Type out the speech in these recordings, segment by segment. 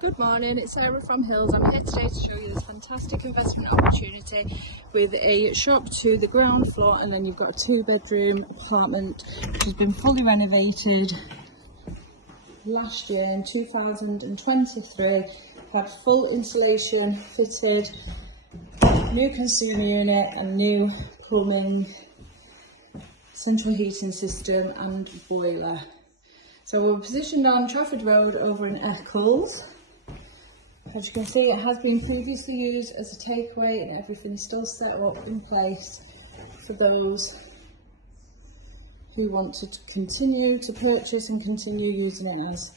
Good morning, it's Sarah from Hills. I'm here today to show you this fantastic investment opportunity with a shop to the ground floor, and then you've got a 2-bedroom apartment which has been fully renovated last year in 2023. Had full insulation fitted, new consumer unit and new plumbing, central heating system and boiler. So we're positioned on Trafford Road over in Eccles. As you can see, it has been previously used as a takeaway and everything is still set up in place for those who want to continue to purchase and continue using it as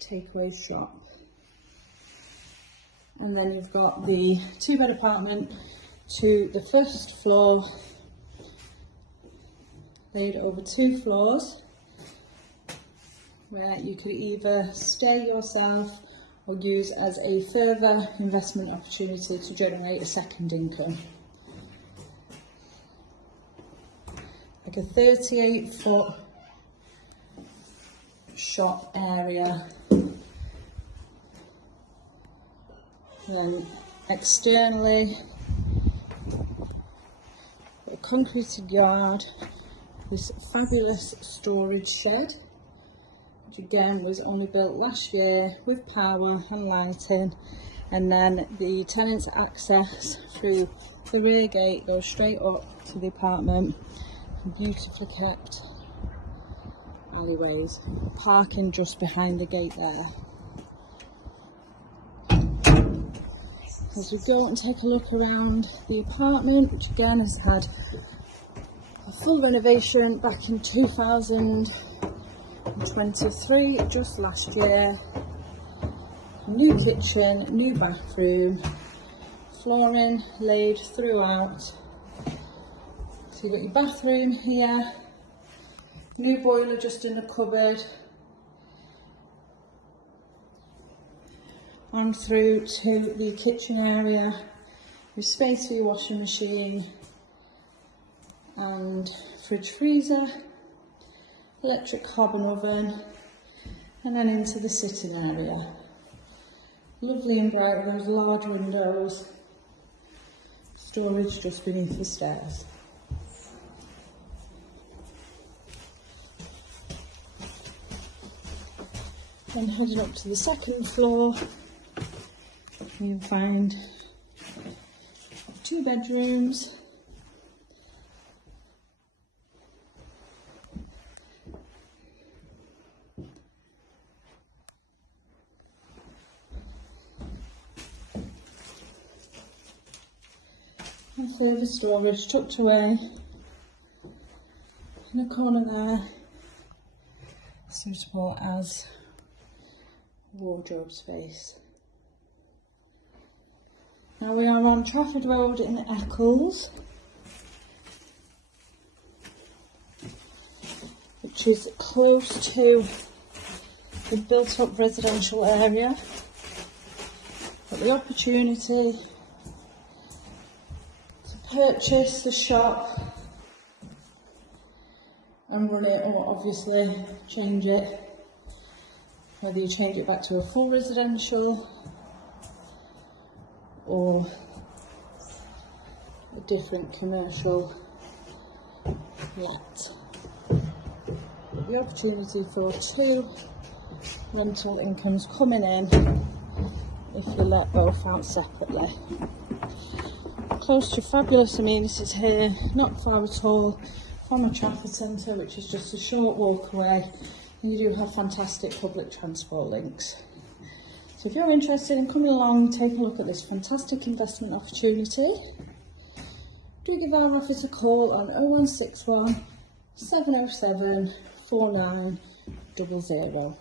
takeaway shop. And then you've got the 2-bed apartment to the first floor, laid over 2 floors, where you could either stay yourself or use as a further investment opportunity to generate a second income. Like a 38-foot shop area. Then externally, a concreted yard, this fabulous storage shed, which again was only built last year with power and lighting, and then the tenants' access through the rear gate goes straight up to the apartment. Beautifully kept alleyways, parking just behind the gate there. As we go and take a look around the apartment, which again has had a full renovation back in 2023, just last year. New kitchen, new bathroom, flooring laid throughout. So you've got your bathroom here, new boiler just in the cupboard, on through to the kitchen area with space for your washing machine and fridge freezer, electric hob and oven, and then into the sitting area. Lovely and bright with those large windows, storage just beneath the stairs. Then heading up to the second floor, you'll find 2 bedrooms, and further storage tucked away in the corner there, suitable as wardrobe space. Now we are on Trafford Road in Eccles, which is close to the built-up residential area. But the opportunity to purchase the shop and run it, or obviously change it, whether you change it back to a full residential or a different commercial let. The opportunity for 2 rental incomes coming in if you let both out separately. Close to fabulous amenities here, not far at all from a Trafford centre, which is just a short walk away, and you do have fantastic public transport links. So if you're interested in coming along and taking a look at this fantastic investment opportunity, do give our office a call on 0161 707 4900.